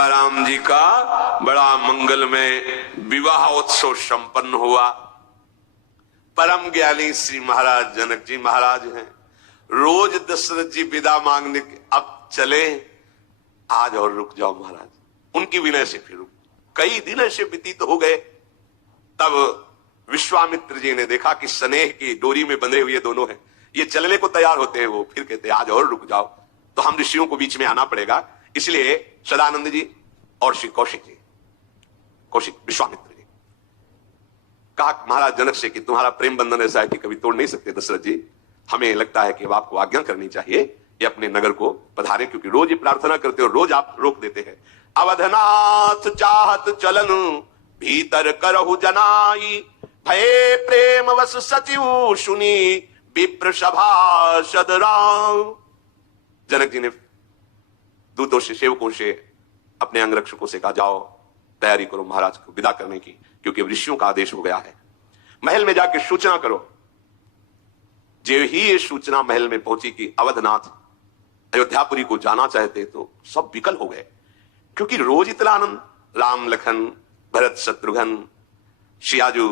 राम जी का बड़ा मंगलमय विवाह उत्सव संपन्न हुआ। परम ज्ञानी श्री महाराज जनक जी महाराज हैं। रोज दशरथ जी विदा मांगने के अब चले, आज और रुक जाओ महाराज। उनकी विनय से फिर कई दिन ऐसे व्यतीत हो गए। तब विश्वामित्र जी ने देखा कि स्नेह की डोरी में बंधे हुए दोनों हैं, ये चलने को तैयार होते हैं। वो फिर कहते आज और रुक जाओ, तो हम ऋषियों को बीच में आना पड़ेगा। इसलिए सदानंद जी और श्री कौशिक जी, कौशिक विश्वामित्र जी, कहा महाराज जनक से कि तुम्हारा प्रेम बंधन ऐसा है कि कभी तोड़ नहीं सकते दशरथ जी। हमें लगता है कि अब आपको आज्ञा करनी चाहिए, ये अपने नगर को पधारे, क्योंकि रोज ये प्रार्थना करते हो, रोज आप रोक देते हैं। अवधनाथ चाहत चलन भीतर करहु जनाई, भय प्रेम वस सचिव सुनी विप्र सभासद राम। जनक जी ने दूतों से, सेवकों से, अपने अंगरक्षकों से कहा जाओ तैयारी करो महाराज को विदा करने की, क्योंकि ऋषियों का आदेश हो गया है। महल में जाके सूचना करो। जो ही ये सूचना महल में पहुंची कि अवधनाथ अयोध्यापुरी को जाना चाहते, तो सब विकल हो गए, क्योंकि रोज इतना आनंद, राम लखन भरत शत्रुघ्न, शियाजू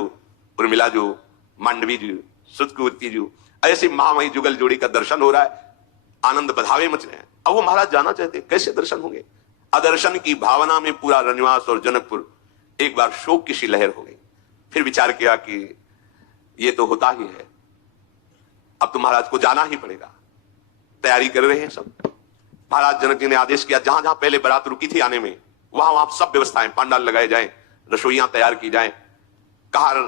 उर्मिलाजू, मांडवी जी, सुतकीर्ति जी, ऐसी महामही जुगल जोड़ी का दर्शन हो रहा है, आनंद बधावे मच रहे हैं। अब वो महाराज जाना चाहते, कैसे दर्शन होंगे? अदर्शन की भावना में पूरा रनिवास और जनकपुर एक बार शोक की सी लहर हो गई। फिर विचार किया कि ये तो होता ही है, अब तो महाराज को जाना ही पड़ेगा। तैयारी कर रहे हैं सब। महाराज जनक जी ने आदेश किया जहां जहां पहले बारात रुकी थी आने में, वहां वहां सब व्यवस्थाएं, पांडाल लगाए जाएं, रसोइयां तैयार की जाएं, कार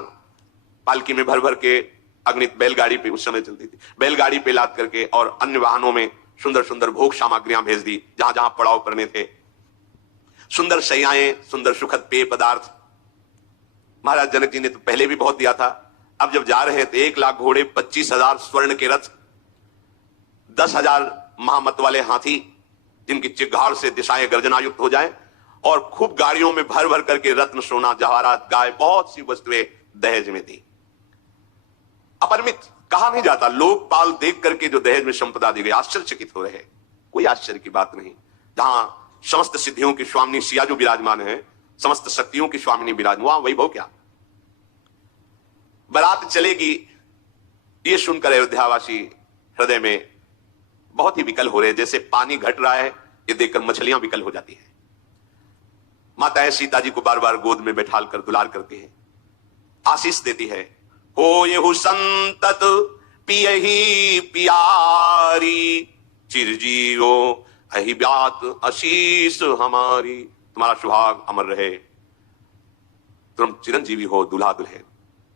पालकी में भर भर के, अग्नित बैलगाड़ी पे उस समय चलती थी, बैलगाड़ी पे लाद करके और अन्य वाहनों में सुंदर सुंदर भोग सामग्रियां भेज दी जहां जहां पड़ाव करने थे। सुंदर शैयाएं, सुंदर सुखद पेय पदार्थ। महाराज जनक जी ने तो पहले भी बहुत दिया था। अब जब जा रहे थे 1 लाख घोड़े, 25,000 स्वर्ण के रथ, 10,000 महामत वाले हाथी जिनकी चिघाड़ से दिशाएं गर्जनायुक्त हो जाएं, और खूब गाड़ियों में भर भर करके रत्न, सोना, जवाहरात, गाय, बहुत सी वस्तुएं दहेज में दी। अपरिमित, कहा नहीं जाता। लोकपाल देख करके जो दहेज में संपदा दी गई, आश्चर्यचकित हो रहे। कोई आश्चर्य की बात नहीं। जहां समस्त सिद्धियों की स्वामिनी सियाजू विराजमान है, समस्त शक्तियों की स्वामिनी विराजमान, वहां वैभव क्या? बारात चलेगी, ये सुनकर अयोध्यावासी हृदय में बहुत ही विकल हो रहे। जैसे पानी घट रहा है, ये देखकर मछलियां विकल हो जाती हैं। माताएं सीता जी को बार बार गोद में बैठाल कर दुलार करती है, आशीष देती है। हो येहु संतत पियहि पियारी, चिरजीवो अहि ब्यात आशीष हमारी। तुम्हारा सुहाग अमर रहे, तुम चिरंजीवी हो दूल्हा दुल्हन।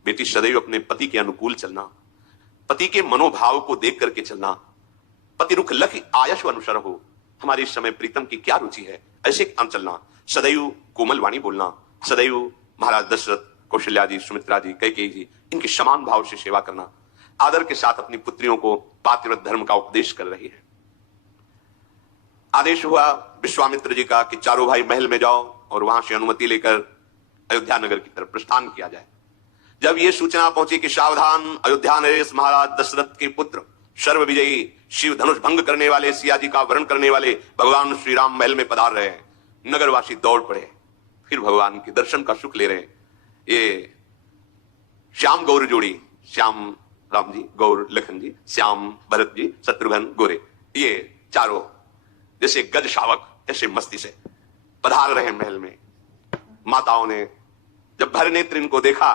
बेटी सदैव अपने पति के अनुकूल चलना, पति के मनोभाव को देख करके चलना। पति रुख लख आयश अनुसर हो। हमारे इस समय प्रीतम की क्या रुचि है, ऐसे काम चलना। सदैव कोमल वाणी बोलना। सदैव महाराज दशरथ, कौशल्या जी, सुमित्रा जी, कैकेयी जी, इनकी समान भाव से सेवा करना। आदर के साथ अपनी पुत्रियों को पातिव्रत धर्म का उपदेश कर रही है। आदेश हुआ विश्वामित्र जी का कि चारों भाई महल में जाओ और वहां से अनुमति लेकर अयोध्या नगर की तरफ प्रस्थान किया जाए। जब यह सूचना पहुंची कि सावधान, अयोध्या नरेश महाराज दशरथ के पुत्र, सर्व विजयी, शिव धनुष भंग करने वाले, सिया जी का वरण करने वाले भगवान श्री राम महल में पधार रहे हैं, नगरवासी दौड़ पड़े। फिर भगवान के दर्शन का सुख ले रहे हैं। ये श्याम गौर जोड़ी, श्याम राम जी, गौर लखन जी, श्याम भरत जी, शत्रुघ्न गोरे, ये चारों जैसे गज शावक ऐसे मस्ती से पधार रहे महल में। माताओं ने जब भर नेत्र इनको देखा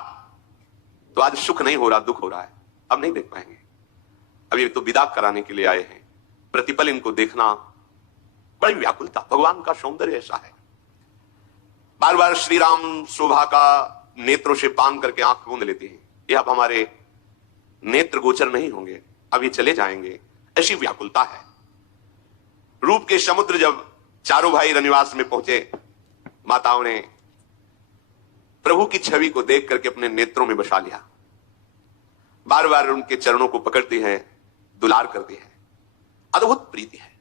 तो आज सुख नहीं हो रहा, दुख हो रहा है। अब नहीं देख पाएंगे, अब ये तो विदा कराने के लिए आए हैं। प्रतिपल इनको देखना बड़ी व्याकुलता। भगवान का सौंदर्य ऐसा है। बार बार श्री राम शोभा का नेत्रों से पान करके आंख मूंद लेते हैं। ये अब हमारे नेत्र गोचर नहीं होंगे, अब ये चले जाएंगे, ऐसी व्याकुलता है। रूप के समुद्र जब चारों भाई रनिवास में पहुंचे, माताओं ने प्रभु की छवि को देख करके अपने नेत्रों में बसा लिया। बार बार उनके चरणों को पकड़ती हैं, दुलार करती हैं। अद्भुत प्रीति है।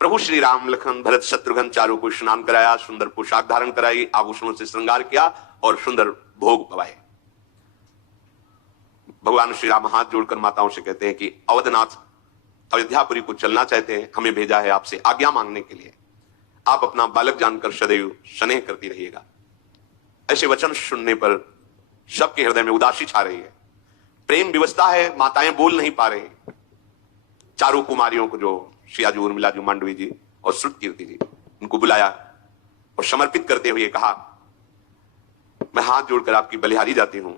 प्रभु श्री राम लखन भरत शत्रुघ्न चारों को स्नान कराया, सुंदर पोशाक धारण कराई, आभूषणों से श्रृंगार किया और सुंदर भोग पवाए। भगवान श्री राम हाथ जोड़कर माताओं से कहते हैं कि अवधनाथ अयोध्यापुरी को चलना चाहते हैं, हमें भेजा है आपसे आज्ञा मांगने के लिए। आप अपना बालक जानकर सदैव स्नेह करती रहिएगा। ऐसे वचन सुनने पर सबके हृदय में उदासी छा रही है, प्रेम विवशता है, माताएं बोल नहीं पा रही। चारों कुमारियों को, जो सियाजू, उर्मिला जी, मांडवी जी और श्रुतकीर्ति जी, उनको बुलाया और समर्पित करते हुए कहा, मैं हाथ जोड़कर आपकी बलिहारी जाती हूं।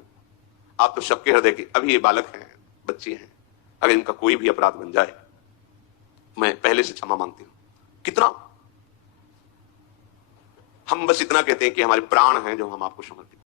आप तो सबके हृदय के, अभी ये बालक हैं, बच्चे हैं, अगर इनका कोई भी अपराध बन जाए मैं पहले से क्षमा मांगती हूं। कितना हम बस इतना कहते हैं कि हमारे प्राण हैं जो हम आपको समर्पित